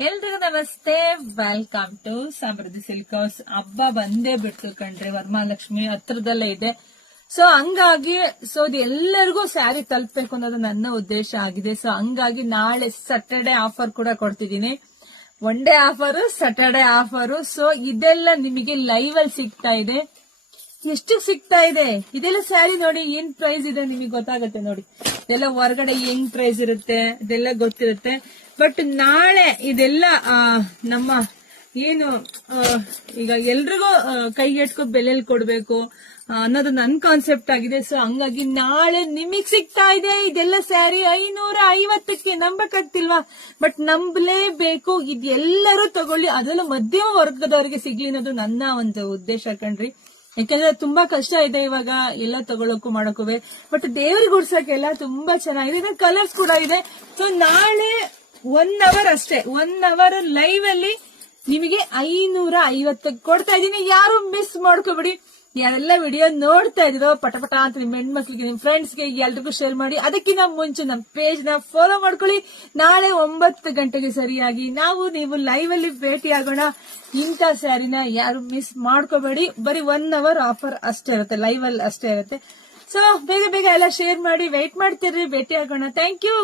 ಎಲ್ರಿಗೂ ನಮಸ್ತೆ, welcome to Samruddhi silk house. ಹಬ್ಬ ಬಂದೇ ಬಿಡ್ತು ಕಣ್ರಿ, ವರಮಹಾಲಕ್ಷ್ಮಿ ಹತ್ರದಲ್ಲೇ ಇದೆ. ಸೊ ಹಂಗಾಗಿ ಇದು ಎಲ್ಲರಿಗೂ ಸ್ಯಾರಿ ತಲುಪಬೇಕು ಅನ್ನೋದು ನನ್ನ ಉದ್ದೇಶ ಆಗಿದೆ. ಸೊ ಹಂಗಾಗಿ ನಾಳೆ ಸ್ಯಾಟರ್ಡೆ ಆಫರ್ ಕೂಡ ಕೊಡ್ತಿದ್ದೀನಿ. One day offer, Saturday offer. So ಇದೆಲ್ಲ ನಿಮಗೆ ಲೈವ್ ಅಲ್ಲಿ ಸಿಗ್ತಾ ಇದೆ. ಎಷ್ಟು ಸಿಗ್ತಾ ಇದೆ ಇದೆಲ್ಲ ಸ್ಯಾರಿ ನೋಡಿ, ಏನ್ ಪ್ರೈಸ್ ಇದೆ ನಿಮಗೆ ಗೊತ್ತಾಗುತ್ತೆ ನೋಡಿ. ಇದೆಲ್ಲ ಹೊರಗಡೆ ಹೆಂಗ್ ಪ್ರೈಸ್ ಇರುತ್ತೆ ಇದೆಲ್ಲ ಗೊತ್ತಿರುತ್ತೆ. ಬಟ್ ನಾಳೆ ಇದೆಲ್ಲ ನಮ್ಮ ಏನು ಈಗ ಎಲ್ರಿಗೂ ಕೈಗೆಟ್ಕೊ ಬೆಲೆಯಲ್ಲಿ ಕೊಡ್ಬೇಕು ಅನ್ನೋದು ನನ್ ಕಾನ್ಸೆಪ್ಟ್ ಆಗಿದೆ. ಸೊ ಹಂಗಾಗಿ ನಾಳೆ ನಿಮಗ್ ಸಿಗ್ತಾ ಇದೆ ಇದೆಲ್ಲ ಸ್ಯಾರಿ 550ಕ್ಕೆ. ನಂಬಕ್ಕಾಗ್ತಿಲ್ವಾ? ಬಟ್ ನಂಬಲೇಬೇಕು. ಇದೆಲ್ಲರೂ ತಗೊಳ್ಳಿ, ಅದರಲ್ಲೂ ಮಧ್ಯಮ ವರ್ಗದವರಿಗೆ ಸಿಗ್ಲಿ ಅನ್ನೋದು ನನ್ನ ಒಂದು ಉದ್ದೇಶ ಕಣ್ರಿ. ಯಾಕಂದ್ರೆ ತುಂಬಾ ಕಷ್ಟ ಇದೆ ಇವಾಗ ಎಲ್ಲ ತಗೊಳಕ್ಕೂ ಮಾಡಕ್ಕೂ. ಬಟ್ ದೇವ್ರಿಗೆ ಗುಡ್ಸಕ್ಕೆಲ್ಲ ತುಂಬಾ ಚೆನ್ನಾಗಿದೆ. ಕಲರ್ಸ್ ಕೂಡ ಇದೆ. ಸೊ ನಾಳೆ 1 ಅವರ್ ಅಷ್ಟೇ, 1 ಅವರ್ ಲೈವ್ ಅಲ್ಲಿ ನಿಮಗೆ 550 ಕೊಡ್ತಾ ಇದೀನಿ. ಯಾರು ಮಿಸ್ ಮಾಡ್ಕೋಬೇಡಿ. ಯಾರೆಲ್ಲ ವಿಡಿಯೋ ನೋಡ್ತಾ ಇದ್ರೋ ಪಟಪಟ ಅಂತ ನಿಮ್ ಹೆಣ್ಮಕ್ಳಿಗೆ, ನಿಮ್ ಫ್ರೆಂಡ್ಸ್ಗೆ ಎಲ್ರಿಗೂ ಶೇರ್ ಮಾಡಿ. ಅದಕ್ಕಿಂತ ಮುಂಚೆ ನಮ್ ಪೇಜ್ ನ ಫಾಲೋ ಮಾಡ್ಕೊಳ್ಳಿ. ನಾಳೆ 9 ಗಂಟೆಗೆ ಸರಿಯಾಗಿ ನೀವು ಲೈವ್ ಅಲ್ಲಿ ಭೇಟಿ ಆಗೋಣ. ಇಂಥ ಸ್ಯಾರಿನ ಯಾರು ಮಿಸ್ ಮಾಡ್ಕೋಬೇಡಿ. ಬರೀ 1 ಅವರ್ ಆಫರ್ ಅಷ್ಟೇ ಇರುತ್ತೆ, ಲೈವ್ ಅಲ್ಲಿ ಅಷ್ಟೇ ಇರುತ್ತೆ. ಸೊ ಬೇಗ ಬೇಗ ಎಲ್ಲ ಶೇರ್ ಮಾಡಿ. ವೆಯ್ಟ್ ಮಾಡ್ತಿರ್ರಿ, ಭೇಟಿ ಆಗೋಣ. Thank you.